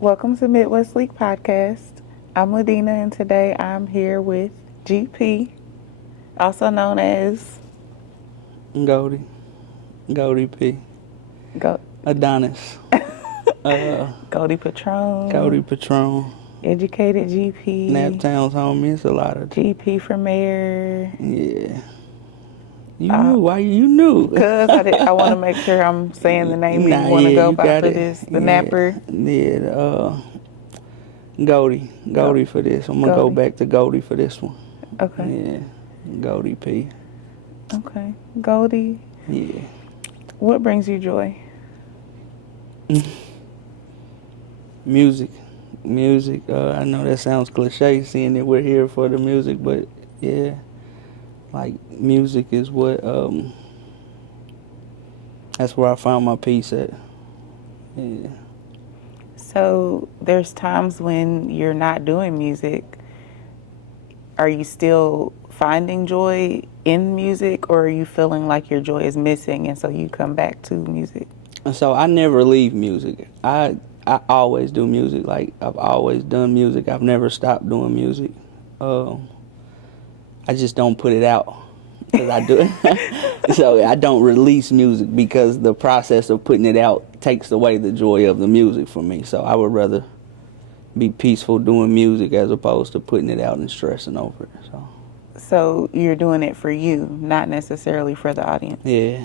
Welcome to Midwest League Podcast. I'm Ladina, and today I'm here with GP, also known as Golde, Golde P, Go- Adonis, Golde Patron, Golde Patron, Educated GP, Naptown's homie. It's a lot of GP for mayor. yeah. You knew why you knew? Cause I want to make sure I'm saying the name that Nah, you want to yeah, go you by got for it. this. The Yeah, Napper. yeah. Golde for this. I'm gonna go Golde. back to Golde for this one. Okay. Yeah, Golde P. Okay. Goldie, Yeah. what brings you joy? Music. I know that sounds cliche, seeing that we're here for the music, but yeah, like music is what that's where I found my peace at. Yeah. So there's times when you're not doing music. Are you still finding joy in music, or are you feeling like your joy is missing and so you come back to music? And so I never leave music. I always do music. Like I've always done music. I've never stopped doing music. I just don't put it out because I do. So I don't release music because the process of putting it out takes away the joy of the music for me. So I would rather be peaceful doing music as opposed to putting it out and stressing over it. So you're doing it for you, not necessarily for the audience. Yeah.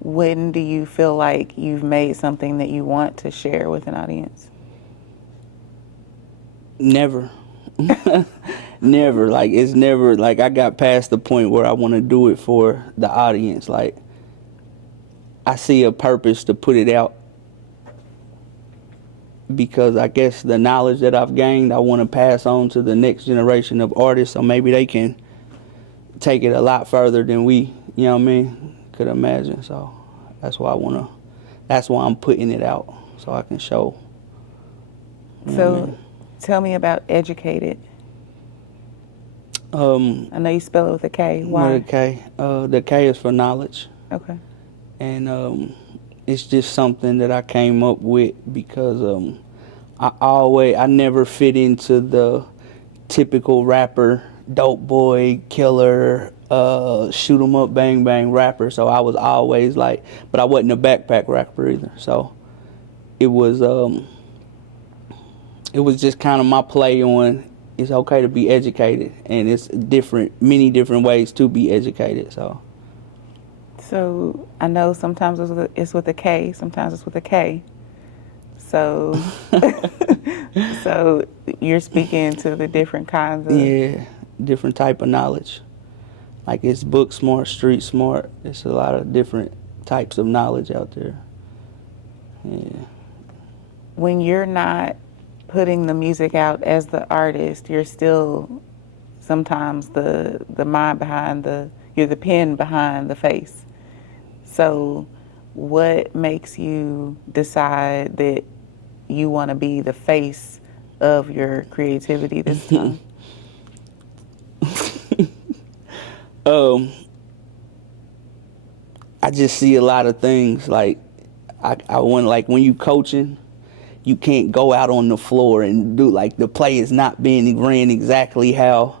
When do you feel like you've made something that you want to share with an audience? Never. Never. Like it's never like I got past the point where I want to do it for the audience. Like I see a purpose to put it out because I guess the knowledge that I've gained I want to pass on to the next generation of artists, so maybe they can take it a lot further than we, you know what I mean, could imagine. So that's why I'm putting it out so I can show. So tell me about Educated. I know you spell it with a K. Why? With a K. The K is for knowledge. Okay. And it's just something that I came up with because I never fit into the typical rapper, dope boy, killer, shoot 'em up, bang bang rapper. So I was always like, but I wasn't a backpack rapper either. So it was just kind of my play on it's okay to be educated, and it's many different ways to be educated. So I know sometimes it's with a K, sometimes it's with a K. So, so you're speaking to the different kinds of... Yeah, different type of knowledge. Like it's book smart, street smart. It's a lot of different types of knowledge out there. Yeah. When you're not putting the music out as the artist, you're still sometimes the mind behind you're the pen behind the face. So what makes you decide that you want to be the face of your creativity this time? I just see a lot of things. Like I want, like when you coaching, you can't go out on the floor and do like the play is not being ran exactly how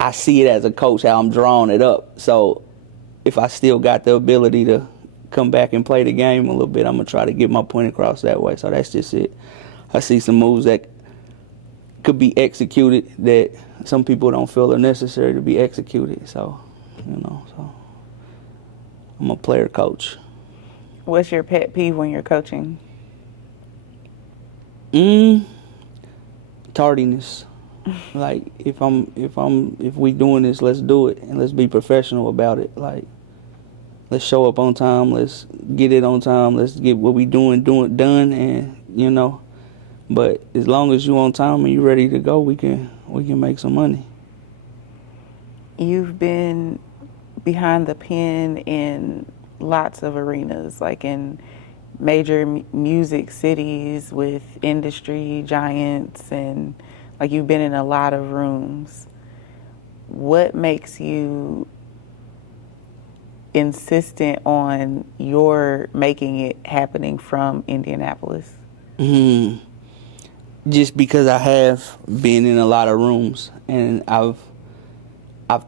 I see it as a coach, how I'm drawing it up. So if I still got the ability to come back and play the game a little bit, I'm gonna try to get my point across that way. So that's just it. I see some moves that could be executed that some people don't feel are necessary to be executed. So, so I'm a player coach. What's your pet peeve when you're coaching? Tardiness. Like if we doing this, let's do it and let's be professional about it. Like let's show up on time, let's get it on time, let's get what we doing done, and but as long as you on time and you ready to go, we can make some money. You've been behind the pen in lots of arenas, like in major music cities with industry giants, and like you've been in a lot of rooms. What makes you insistent on your making it happening from Indianapolis? Just because I have been in a lot of rooms, and I've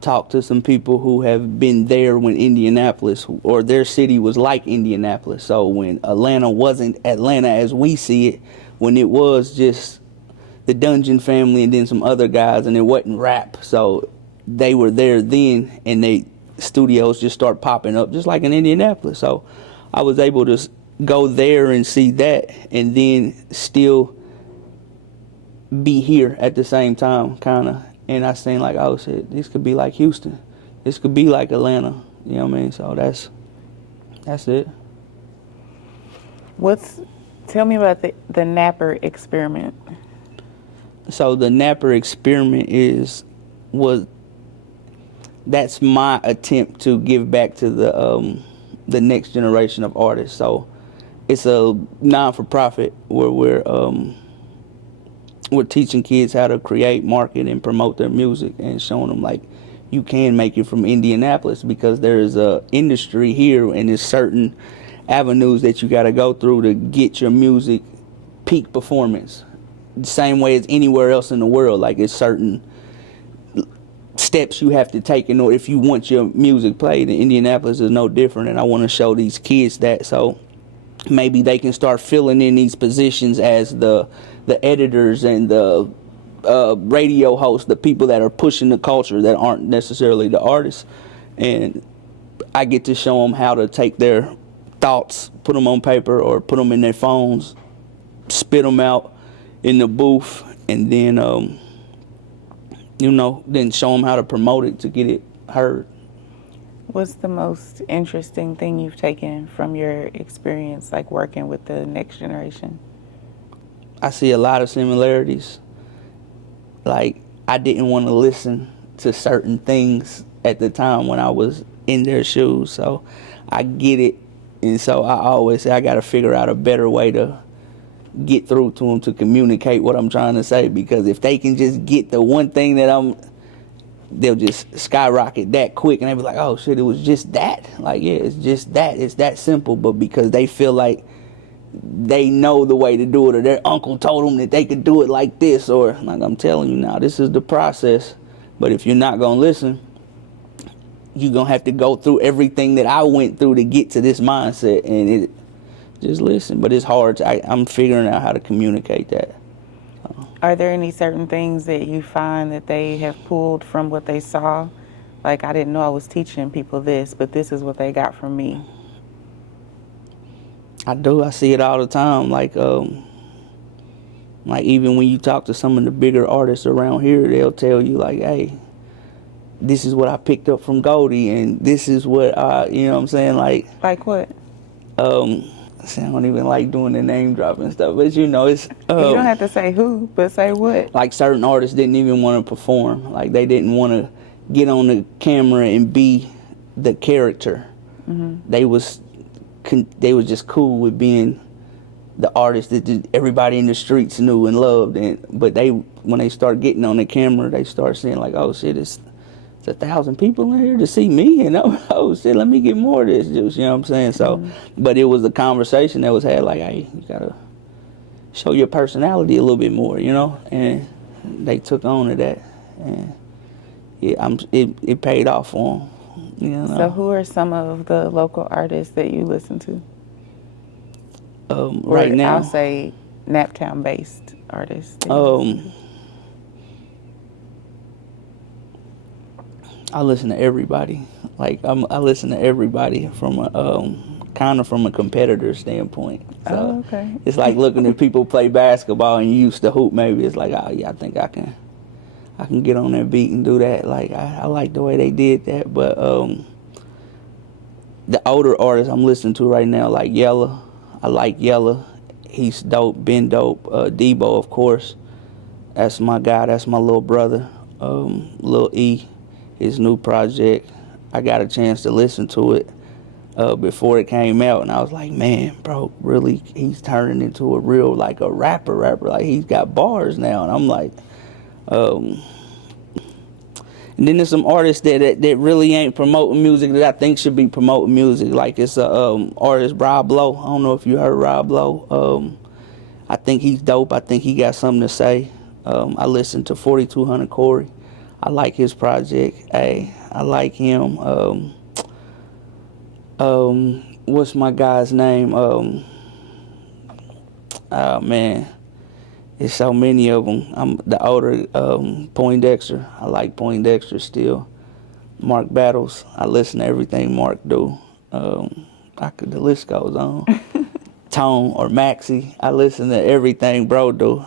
talked to some people who have been there when Indianapolis or their city was like Indianapolis. So when Atlanta wasn't Atlanta as we see it, when it was just the Dungeon Family and then some other guys, and it wasn't rap. So they were there then, and they studios just start popping up just like in Indianapolis. So I was able to go there and see that, and then still be here at the same time, kind of. And I seen like, oh shit, this could be like Houston, this could be like Atlanta. You know what I mean? So that's it. Tell me about the Napper experiment. So the Napper experiment that's my attempt to give back to the next generation of artists. So it's a non-for-profit where we're teaching kids how to create, market, and promote their music, and showing them like you can make it from Indianapolis, because there is a industry here, and there's certain avenues that you got to go through to get your music peak performance. The same way as anywhere else in the world, like it's certain steps you have to take in order if you want your music played. In Indianapolis is no different, and I want to show these kids that, so maybe they can start filling in these positions as the editors and the radio hosts, the people that are pushing the culture that aren't necessarily the artists. And I get to show them how to take their thoughts, put them on paper or put them in their phones, spit them out in the booth, and then then show them how to promote it to get it heard. What's the most interesting thing you've taken from your experience, like working with the next generation? I see a lot of similarities. Like, I didn't want to listen to certain things at the time when I was in their shoes, so I get it. And so I always say I got to figure out a better way to get through to them, to communicate what I'm trying to say, because if they can just get the one thing that they'll just skyrocket that quick, and they'll be like, oh shit, it was just that. Like, yeah, it's just that. It's that simple. But because they feel like they know the way to do it, or their uncle told them that they could do it like this, or like I'm telling you now, this is the process. But if you're not going to listen, you're going to have to go through everything that I went through to get to this mindset, and just listen. But it's hard. I'm figuring out how to communicate that. Are there any certain things that you find that they have pulled from what they saw? Like, I didn't know I was teaching people this, but this is what they got from me. I do. I see it all the time. Like even when you talk to some of the bigger artists around here, they'll tell you like, hey, this is what I picked up from Golde, and this is what you know what I'm saying? Like what? I don't even like doing the name dropping stuff, but you know, it's you don't have to say who, but say what. Like, certain artists didn't even want to perform. Like, they didn't want to get on the camera and be the character. Mm-hmm. They was just cool with being the artist that everybody in the streets knew and loved. But when they start getting on the camera, they start saying like, oh shit, it's 1,000 people in here to see me, and oh shit, let me get more of this juice. You know what I'm saying? So, but it was a conversation that was had like, hey, you gotta show your personality a little bit more, you know. And they took on to that, and yeah, it paid off for them. You know? So, who are some of the local artists that you listen to? Right now, I'll say Naptown based artists. I listen to everybody. Like, I listen to everybody from a kind of from a competitor standpoint. So okay. It's like looking at people play basketball and you used to hoop. Maybe it's like, oh yeah, I think I can get on that beat and do that. Like, I like the way they did that. But the older artists I'm listening to right now, like Yella. I like Yella. He's dope. Been dope. Debo, of course. That's my guy. That's my little brother. Lil E. His new project, I got a chance to listen to it before it came out, and I was like, man, bro, really, he's turning into a real, like, a rapper. Like, he's got bars now, and I'm like, and then there's some artists that really ain't promoting music that I think should be promoting music. Like, it's a artist, Rob Lowe. I don't know if you heard Rob Lowe. I think he's dope. I think he got something to say. I listened to 4200 Corey. I like his project. Hey, I like him. What's my guy's name? Oh man, there's so many of them. I'm the older Poindexter. I like Poindexter still. Mark Battles. I listen to everything Mark do. The list goes on. Tone or Maxie. I listen to everything bro do.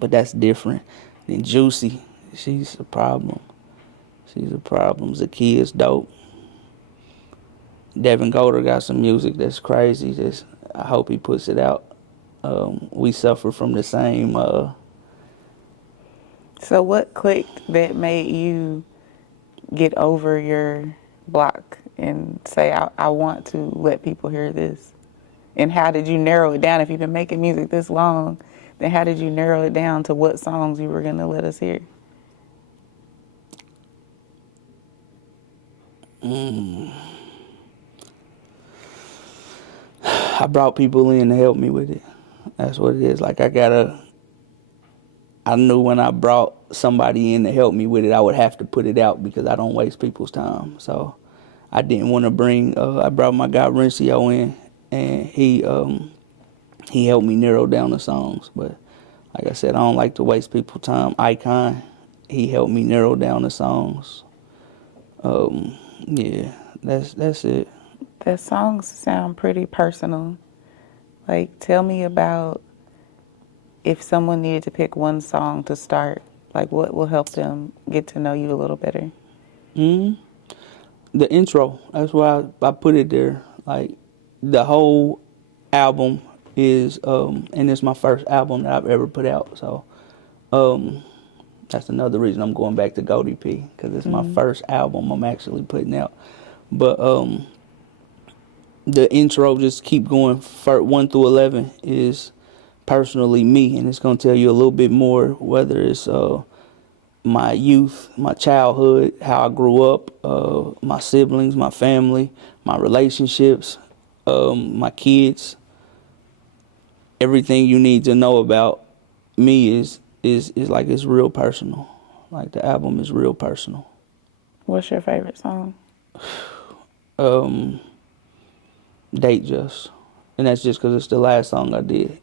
But that's different. Then Juicy. She's a problem. She's a problem. Zakia's dope. Devin Golder got some music that's crazy. I hope he puts it out. We suffer from the same. So what clicked that made you get over your block and say, I want to let people hear this? And how did you narrow it down? If you've been making music this long, then how did you narrow it down to what songs you were going to let us hear? I brought people in to help me with it. That's what it is. Like I knew when I brought somebody in to help me with it, I would have to put it out because I don't waste people's time. So I didn't want to I brought my guy Rencio in, and he helped me narrow down the songs. But like I said, I don't like to waste people's time. Icon, he helped me narrow down the songs. Yeah, that's it. The songs sound pretty personal. Like, tell me about if someone needed to pick one song to start, like what will help them get to know you a little better? The intro, that's why I put it there. Like, the whole album is, and it's my first album that I've ever put out. So, that's another reason I'm going back to Golde P, because it's my first album I'm actually putting out. But, the intro, just keep going, 1 through 11 is personally me, and it's going to tell you a little bit more, whether it's my youth, my childhood, how I grew up, my siblings, my family, my relationships, my kids. Everything you need to know about me is like, it's real personal. Like, the album is real personal. What's your favorite song? Date Just. And that's just because it's the last song I did.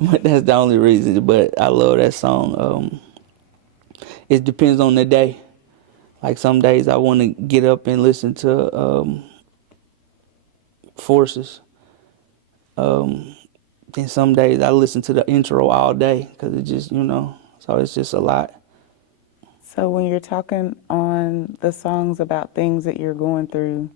But that's the only reason. But I love that song. It depends on the day. Like, some days I want to get up and listen to Forces. Then some days I listen to the intro all day because it just, so it's just a lot. So when you're talking on the songs about things that you're going through,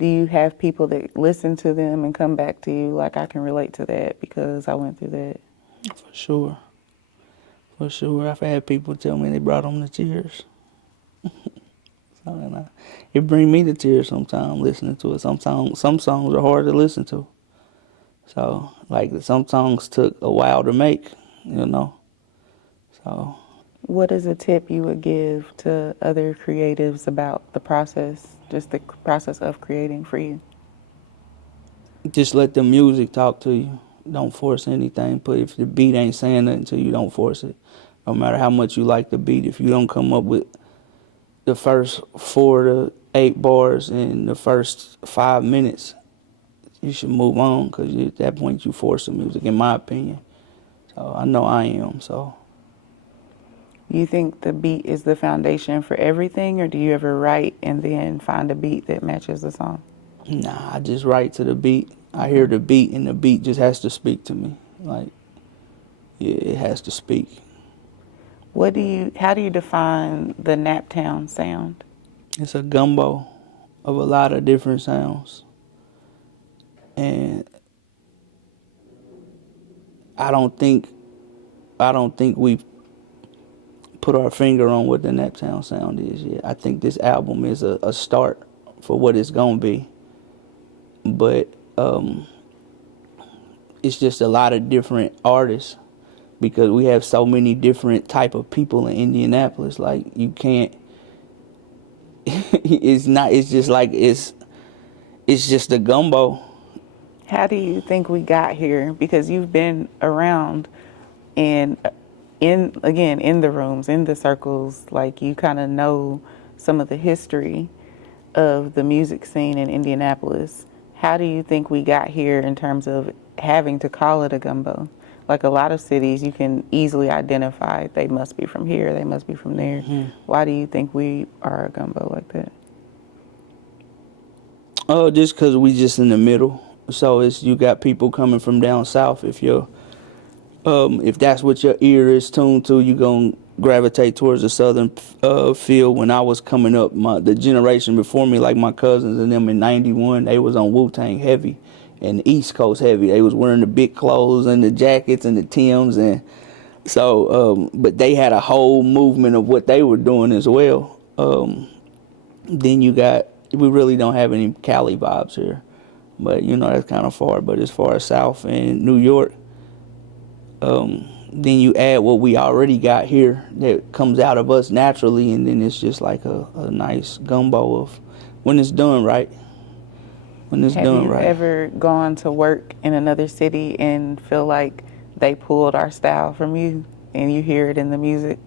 do you have people that listen to them and come back to you like, I can relate to that because I went through that? For sure. For sure. I've had people tell me they brought them to tears. It brings me to tears sometimes listening to it. Some songs are hard to listen to. So, like, some songs took a while to make, So. What is a tip you would give to other creatives about the process, just the process of creating for you? Just let the music talk to you. Don't force anything. But if the beat ain't saying nothing to you, don't force it. No matter how much you like the beat, if you don't come up with the first 4 to 8 bars in the first 5 minutes, you should move on, because at that point you force the music, in my opinion. So I know I am, so. You think the beat is the foundation for everything, or do you ever write and then find a beat that matches the song? Nah, I just write to the beat. I hear the beat, and the beat just has to speak to me. Like, yeah, it has to speak. How do you define the Naptown sound? It's a gumbo of a lot of different sounds. And I don't think we've put our finger on what the Naptown sound is yet. I think this album is a start for what it's gonna be. But it's just a lot of different artists, because we have so many different type of people in Indianapolis. Like, you can't. It's just a gumbo. How do you think we got here? Because you've been around and in the rooms, in the circles, like you kind of know some of the history of the music scene in Indianapolis. How do you think we got here in terms of having to call it a gumbo? Like a lot of cities, you can easily identify they must be from here, they must be from there. Why do you think we are a gumbo like that? Oh, just because we just in the middle. So it's you got people coming from down south. If that's what your ear is tuned to, you gonna gravitate towards the southern field. When I was coming up, the generation before me, like my cousins and them in '91, they was on Wu-Tang heavy, and the East Coast heavy. They was wearing the big clothes and the jackets and the Timbs, and so but they had a whole movement of what they were doing as well. Then we really don't have any Cali vibes here, but that's kind of far. But as far as South and New York, then you add what we already got here that comes out of us naturally, and then it's just like a nice gumbo of when it's done right. When it's done right. Have you ever gone to work in another city and feel like they pulled our style from you and you hear it in the music?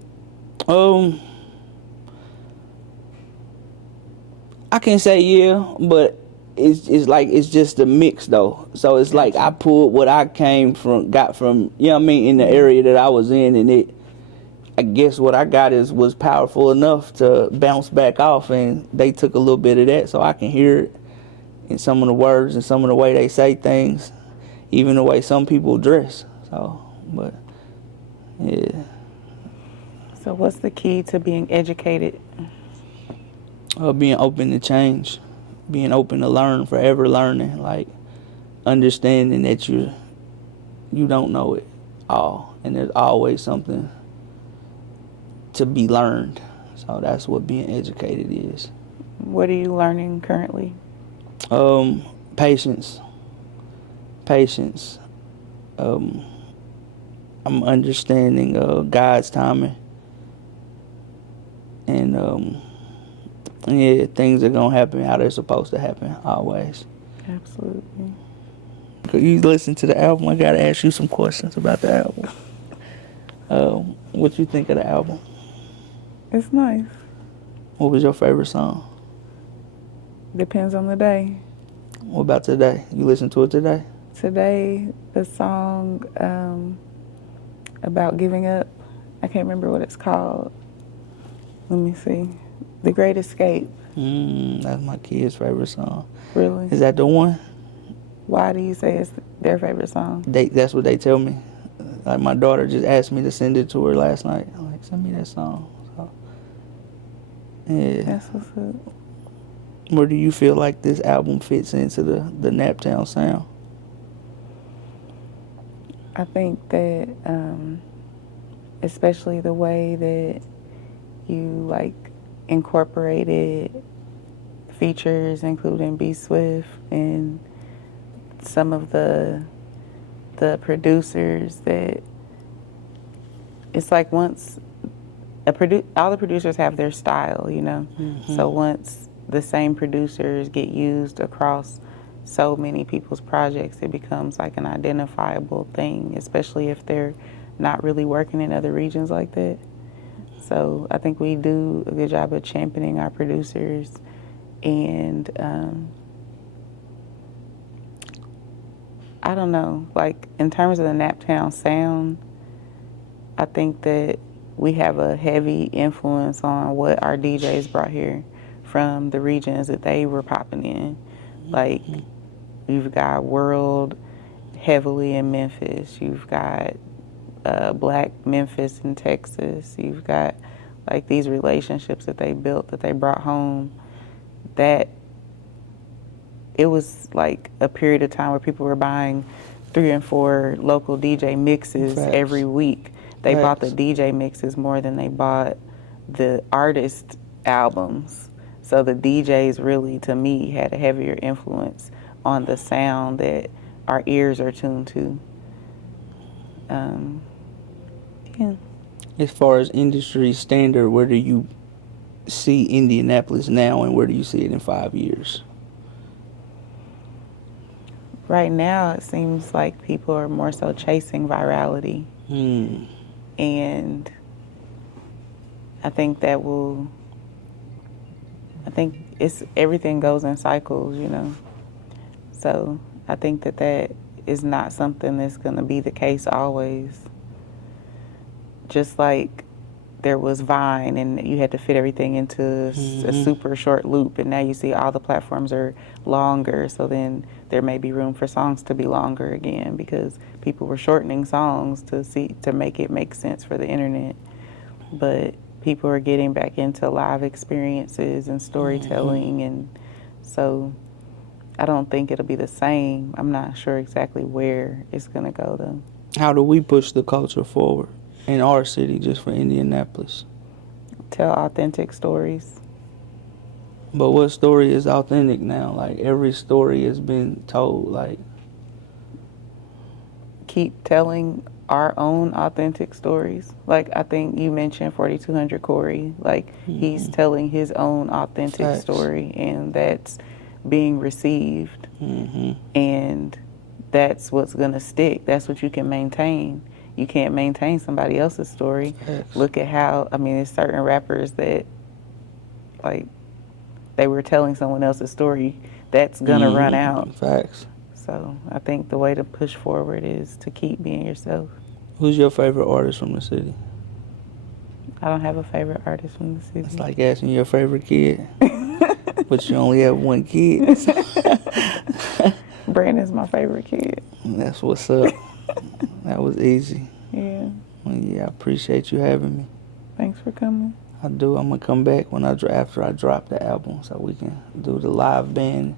I can say yeah, but it's just a mix though. So it's like I pulled what I got from in the area that I was in, and I guess what I got was powerful enough to bounce back off, and they took a little bit of that, so I can hear it in some of the words and some of the way they say things, even the way some people dress. So, but yeah. So what's the key to being educated? Being open to change, being open to learn, forever learning, like understanding that you don't know it all, and there's always something to be learned. So that's what being educated is. What are you learning currently? Patience. I'm understanding God's timing, and yeah, things are gonna happen how they're supposed to happen always. Absolutely. You listen to the album, I gotta ask you some questions about the album. What you think of the album? It's nice. What was your favorite song? Depends on the day. What about today? You listen to it today? Today, the song about giving up, I can't remember what it's called. Let me see. The Great Escape. That's my kid's favorite song. Really? Is that the one? Why do you say it's their favorite song? That's what they tell me. Like my daughter just asked me to send it to her last night. I'm like, send me that song. So, yeah. That's what's up. Where do you feel like this album fits into the Naptown sound? I think that especially the way that you like incorporated features, including B Swift and some of the producers, that it's like once all the producers have their style, So once the same producers get used across so many people's projects, it becomes like an identifiable thing, especially if they're not really working in other regions like that. So I think we do a good job of championing our producers, and I don't know, like in terms of the Naptown sound, I think that we have a heavy influence on what our DJs brought here from the regions that they were popping in. Like, you've got World heavily in Memphis. You've got Black Memphis in Texas. You've got like these relationships that they built, that they brought home, that it was like a period of time where people were buying 3 and 4 local DJ mixes every week. They bought the DJ mixes more than they bought the artist albums. So the DJs really, to me, had a heavier influence on the sound that our ears are tuned to. Yeah. As far as industry standard, where do you see Indianapolis now, and where do you see it in 5 years? Right now, it seems like people are more so chasing virality. And I think it's everything goes in cycles, you know. So I think that is not something that's going to be the case always. Just like there was Vine and you had to fit everything into a super short loop, and now you see all the platforms are longer, so then there may be room for songs to be longer again because people were shortening songs to make it make sense for the internet. But people are getting back into live experiences and storytelling, and so I don't think it'll be the same. I'm not sure exactly where it's going to go though. How do we push the culture forward in our city, just for Indianapolis? Tell authentic stories. But what story is authentic now? Like, every story has been told. Like, keep telling our own authentic stories. Like, I think you mentioned 4200 Corey. Like, he's telling his own authentic story, and that's being received. And that's what's going to stick. That's what you can maintain. You can't maintain somebody else's story. Look at how, I mean, there's certain rappers that, like, they were telling someone else's story. That's going to run out. Facts. So I think the way to push forward is to keep being yourself. Who's your favorite artist from the city? I don't have a favorite artist from the city. It's like asking your favorite kid, but you only have one kid. Brandon's my favorite kid. That's what's up. That was easy. Yeah. Well, yeah, I appreciate you having me. Thanks for coming. I do. I'm gonna come back after I drop the album, so we can do the live band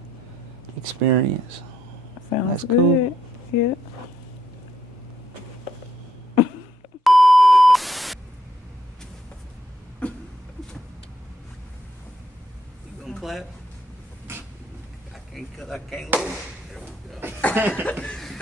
experience. Sounds That's good. cool. Yeah. You gonna clap? I can't lose. There we go.